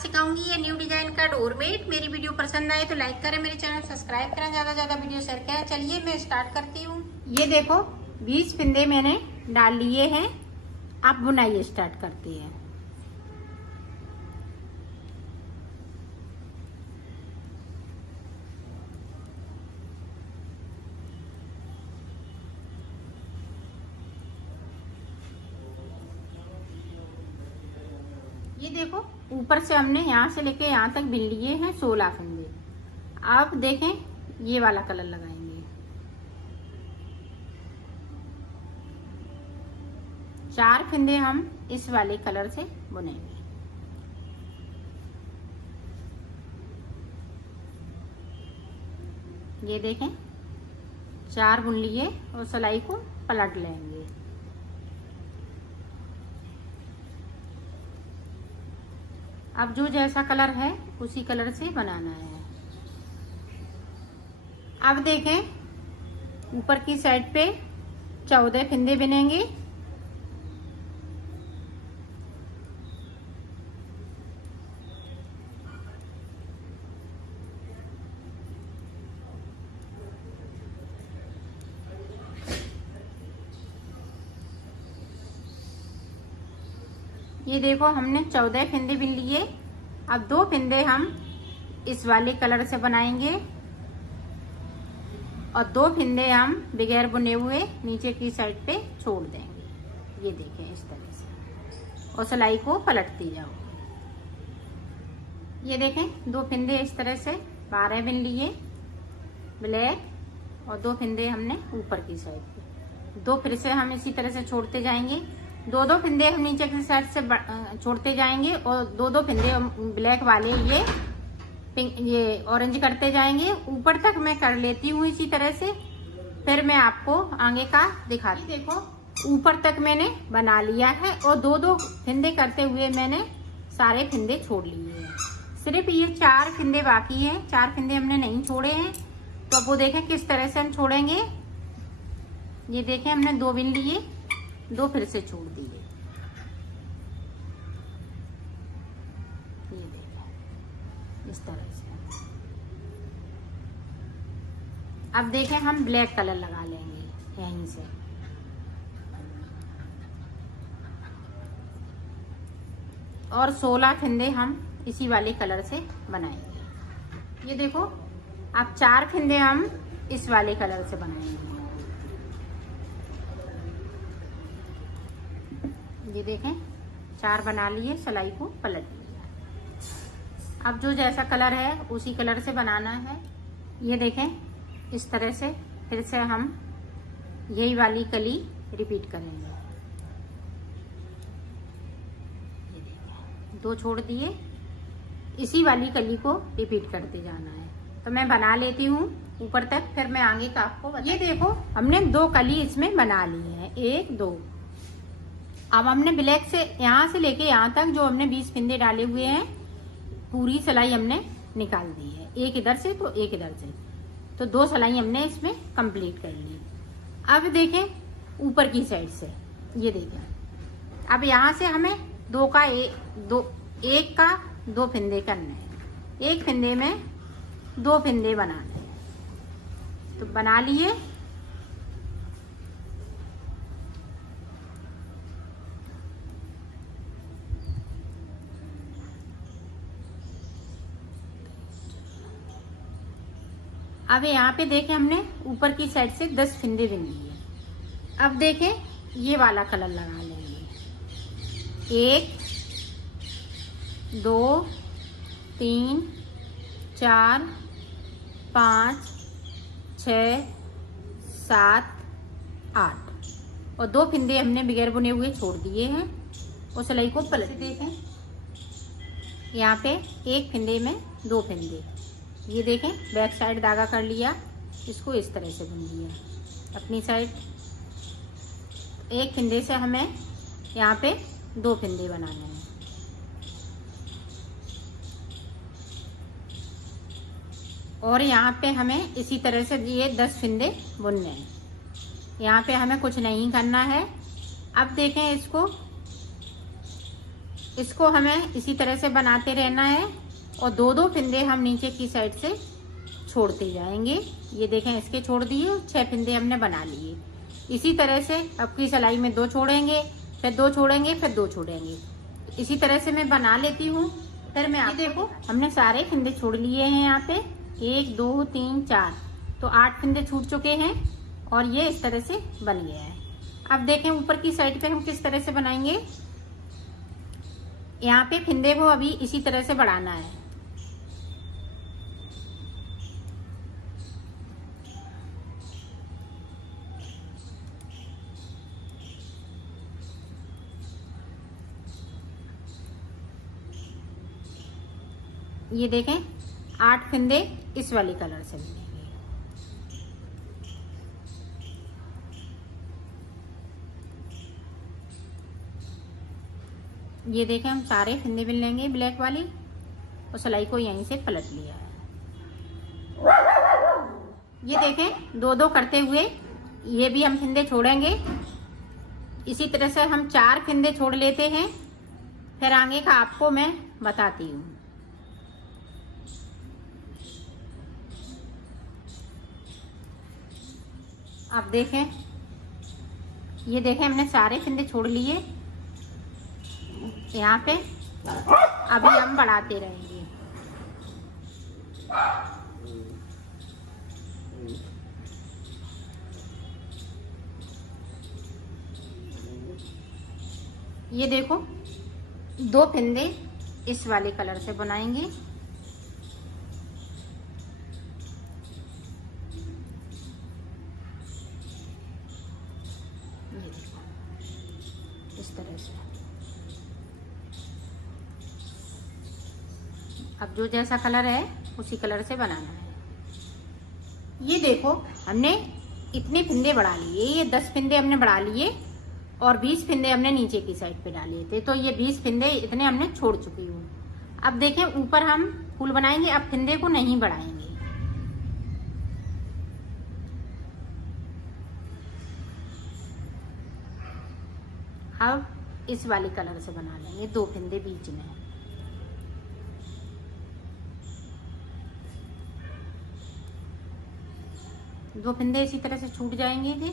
सिखाऊंगी ये new design का doormat. मेरी वीडियो पसंद आए तो लाइक करें, मेरे चैनल सब्सक्राइब करें, ज्यादा ज्यादा वीडियो शेयर करें। चलिए मैं स्टार्ट करती हूँ। ये देखो 20 फिंदे मैंने डाल लिए हैं। अब बुनाई स्टार्ट करती है। ये देखो ऊपर से हमने यहाँ से लेके यहाँ तक बिन लिए हैं 16 फंदे। अब देखें ये वाला कलर लगाएंगे। 4 फंदे हम इस वाले कलर से बुनेंगे। ये देखें 4 बुन लिए और सिलाई को पलट लेंगे। अब जो जैसा कलर है उसी कलर से बनाना है। अब देखें ऊपर की साइड पे 14 फिंदे बिनेंगे। ये देखो हमने 14 फिंदे बिन लिए। अब 2 फिंदे हम इस वाले कलर से बनाएंगे और 2 फिंदे हम बगैर बुने हुए नीचे की साइड पे छोड़ देंगे। ये देखें इस तरह से और सिलाई को पलटती जाओ। ये देखें 2 फिंदे इस तरह से 12 बिन लिए ब्लैक और 2 फिंदे हमने ऊपर की साइड पे। 2 फिर से हम इसी तरह से छोड़ते जाएंगे। 2 फिंदे हम नीचे की साइड से छोड़ते जाएंगे और 2 फिंदे ब्लैक वाले ये पिंक ये ऑरेंज करते जाएंगे। ऊपर तक मैं कर लेती हूँ इसी तरह से, फिर मैं आपको आगे का दिखाती। देखो ऊपर तक मैंने बना लिया है और 2 फिंदे करते हुए मैंने सारे फिंदे छोड़ लिए हैं। सिर्फ ये 4 फिंदे बाकी हैं। 4 फिंदे हमने नहीं छोड़े हैं। तो अब वो देखें किस तरह से हम छोड़ेंगे। ये देखें हमने 2 बिन लिए, 2 फिर से छोड़ दिए। ये देखें इस तरह से। अब देखें हम ब्लैक कलर लगा लेंगे यहीं से। और 16 फिंदे हम इसी वाले कलर से बनाएंगे। ये देखो अब 4 फिंदे हम इस वाले कलर से बनाएंगे। ये देखें 4 बना लिए, सिलाई को पलट लिया। अब जो जैसा कलर है उसी कलर से बनाना है। ये देखें इस तरह से फिर से हम यही वाली कली रिपीट करेंगे। ये देखें 2 छोड़ दिए, इसी वाली कली को रिपीट करते जाना है। तो मैं बना लेती हूँ ऊपर तक, फिर मैं आगे का आपको ये देखो हमने 2 कली इसमें बना ली है, 1 2। अब हमने ब्लैक से यहाँ से लेके यहाँ तक जो हमने 20 फिंदे डाले हुए हैं पूरी सिलाई हमने निकाल दी है। एक इधर से तो एक इधर से, तो 2 सिलाई हमने इसमें कंप्लीट कर ली। अब देखें ऊपर की साइड से, ये देखें अब यहाँ से हमें 1 का 2 फिंदे करने हैं। 1 फिंदे में 2 फिंदे बनाने हैं। तो बना लिए। अब यहाँ पे देखें हमने ऊपर की साइड से 10 फिंदे बिन लिए। अब देखें ये वाला कलर लगा लेंगे। 1 2 3 4 5 6 7 8 और 2 फिंदे हमने बगैर बुने हुए छोड़ दिए हैं और सिलाई को पलट। देखें यहाँ पे 1 फिंदे में 2 फिंदे। ये देखें बैक साइड धागा कर लिया, इसको इस तरह से बुन लिया अपनी साइड। 1 फिंदे से हमें यहाँ पे 2 फिंदे बनाने हैं। और यहाँ पे हमें इसी तरह से ये 10 फिंदे बुनने हैं। यहाँ पे हमें कुछ नहीं करना है। अब देखें इसको इसको हमें इसी तरह से बनाते रहना है और 2-2 फिंदे हम नीचे की साइड से छोड़ते जाएंगे। ये देखें, इसके छोड़ दिए, 6 फिंदे हमने बना लिए। इसी तरह से अब की सिलाई में 2 छोड़ेंगे, फिर 2 छोड़ेंगे, फिर 2 छोड़ेंगे। इसी तरह से मैं बना लेती हूँ। फिर मैं ये देखो, हमने सारे फिंदे छोड़ लिए हैं। यहाँ पे 1 2 3 4 तो 8 फिंदे छूट चुके हैं और ये इस तरह से बन गया है। अब देखें ऊपर की साइड पे हम किस तरह से बनाएंगे। यहाँ पे फिंदे को अभी इसी तरह से बढ़ाना है। ये देखें 8 फिंदे इस वाले कलर से मिलेंगे। ये देखें, हम सारे फिंदे बिन लेंगे ब्लैक वाली और सिलाई को यहीं से पलट लिया है। ये देखें 2-2 करते हुए ये भी हम फिंदे छोड़ेंगे। इसी तरह से हम 4 फिंदे छोड़ लेते हैं। फिर आगे का आपको मैं बताती हूँ। अब देखें, ये देखें हमने सारे फिंदे छोड़ लिए। यहाँ पे अभी हम बढ़ाते रहेंगे। ये देखो 2 फिंदे इस वाले कलर से बनाएंगे। ये देखो इस तरह से। अब जो जैसा कलर है उसी कलर से बनाना है। ये देखो हमने इतने फिंदे बढ़ा लिए। ये 10 फिंदे हमने बढ़ा लिए और 20 फिंदे हमने नीचे की साइड पे डाले थे। तो ये 20 फिंदे इतने हमने छोड़ चुकी हूँ। अब देखें ऊपर हम फूल बनाएंगे। अब फिंदे को नहीं बढ़ाएंगे। अब इस वाले कलर से बना लेंगे 2 फिंदे बीच में। दो फिंदे इसी तरह से छूट जाएंगे थे।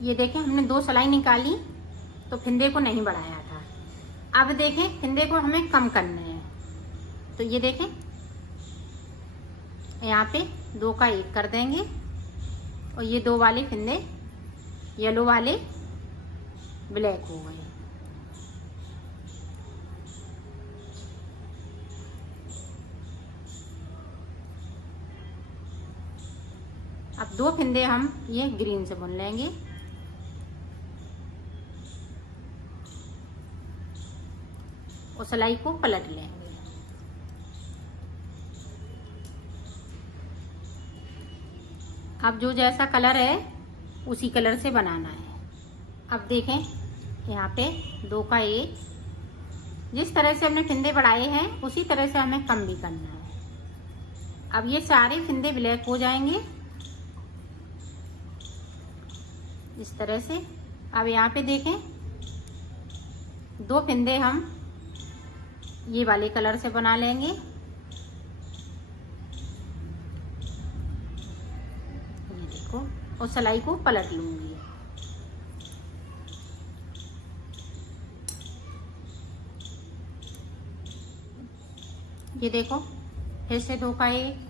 ये देखें हमने 2 सिलाई निकाली तो फिंदे को नहीं बढ़ाया था। अब देखें फिंदे को हमें कम करने हैं। तो ये देखें यहाँ पे 2 का 1 कर देंगे और ये 2 वाले फिंदे येलो वाले ब्लैक हो गए। अब 2 फिंदे हम ये ग्रीन से बुन लेंगे। और सिलाई को पलट लेंगे। अब जो जैसा कलर है उसी कलर से बनाना है। अब देखें यहाँ पे 2 का 1, जिस तरह से हमने फिंदे बढ़ाए हैं उसी तरह से हमें कम भी करना है। अब ये सारे फिंदे ब्लैक हो जाएंगे इस तरह से। अब यहाँ पे देखें 2 फिंदे हम ये वाले कलर से बना लेंगे। ये देखो, और सिलाई को पलट लूंगी। ये देखो फिर से 2 का 1,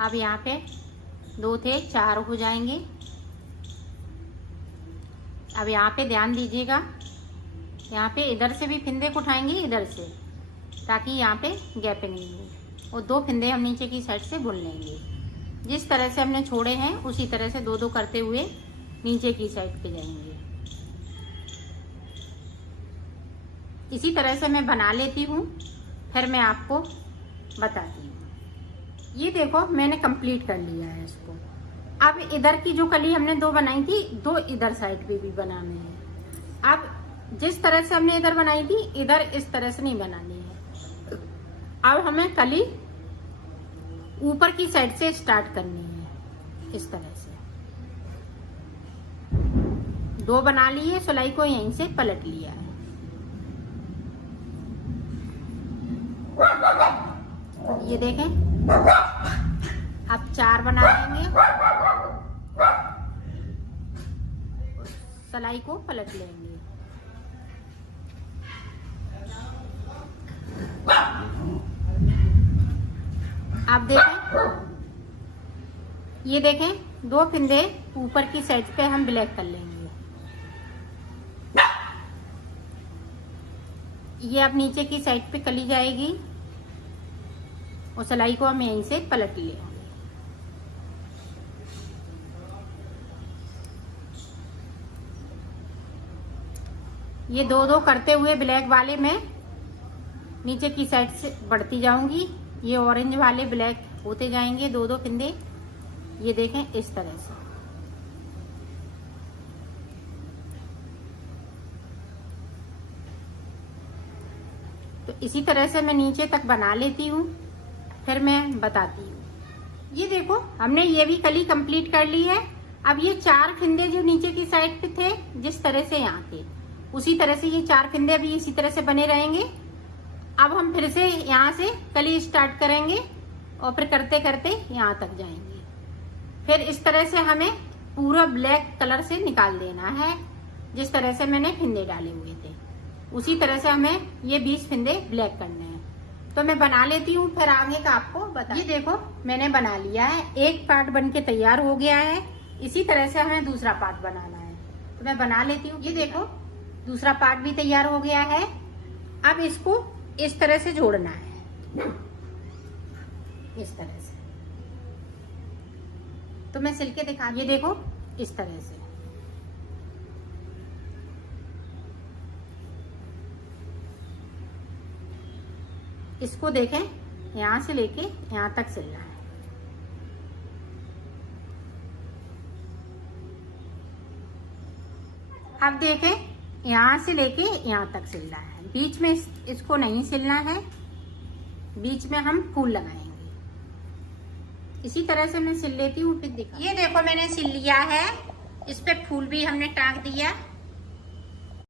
अब यहाँ पे 2 थे 4 हो जाएंगे। अब यहाँ पे ध्यान दीजिएगा, यहाँ पे इधर से भी फिंदे को उठाएंगे इधर से, ताकि यहाँ पे गैपिंग नहीं हो। और 2 फंदे हम नीचे की साइड से बुन लेंगे। जिस तरह से हमने छोड़े हैं उसी तरह से 2-2 करते हुए नीचे की साइड पे जाएंगे। इसी तरह से मैं बना लेती हूँ, फिर मैं आपको बताती हूँ। ये देखो मैंने कंप्लीट कर लिया है इसको। अब इधर की जो कली हमने 2 बनाई थी, 2 इधर साइड पे भी बनाने हैं। अब जिस तरह से हमने इधर बनाई थी, इधर इस तरह से नहीं बनानी है। अब हमें कली ऊपर की साइड से स्टार्ट करनी है। इस तरह से 2 बना लिए, सिलाई को यहीं से पलट लिया है। ये देखें, अब 4 बना लेंगे, सिलाई को पलट लेंगे। आप देखें, ये देखें 2 फंदे ऊपर की साइड पे हम ब्लैक कर लेंगे। ये अब नीचे की साइड पे कली जाएगी और सिलाई को हम यहीं से पलट लेंगे। ये 2-2 करते हुए ब्लैक वाले में नीचे की साइड से बढ़ती जाऊंगी। ये ऑरेंज वाले ब्लैक होते जाएंगे 2-2 फंदे। ये देखें इस तरह से। तो इसी तरह से मैं नीचे तक बना लेती हूँ, फिर मैं बताती हूँ। ये देखो हमने ये भी कली कंप्लीट कर ली है। अब ये 4 फंदे जो नीचे की साइड पे थे, जिस तरह से यहाँ थे, उसी तरह से ये 4 फंदे अभी इसी तरह से बने रहेंगे। अब हम फिर से यहाँ से कली स्टार्ट करेंगे और फिर करते करते यहाँ तक जाएंगे। फिर इस तरह से हमें पूरा ब्लैक कलर से निकाल देना है। जिस तरह से मैंने फंदे डाले हुए थे, उसी तरह से हमें ये 20 फंदे ब्लैक करने हैं। तो मैं बना लेती हूँ, फिर आगे का आपको बता। ये देखो मैंने बना लिया है, एक पार्ट बन के तैयार हो गया है। इसी तरह से हमें दूसरा पार्ट बनाना है, तो मैं बना लेती हूँ। ये देखो दूसरा पार्ट भी तैयार हो गया है। अब इसको इस तरह से जोड़ना है, इस तरह से। तो मैं सिल के दिखा, ये देखो इस तरह से। इसको देखें, यहां से लेके यहां तक सिलना है। अब देखें, यहां से लेके यहां तक सिलना है। बीच में इसको नहीं सिलना है, बीच में हम फूल लगाएंगे। इसी तरह से मैं सिल लेती हूँ, फिर दिखा। ये देखो मैंने सिल लिया है, इस पे फूल भी हमने टांग दिया।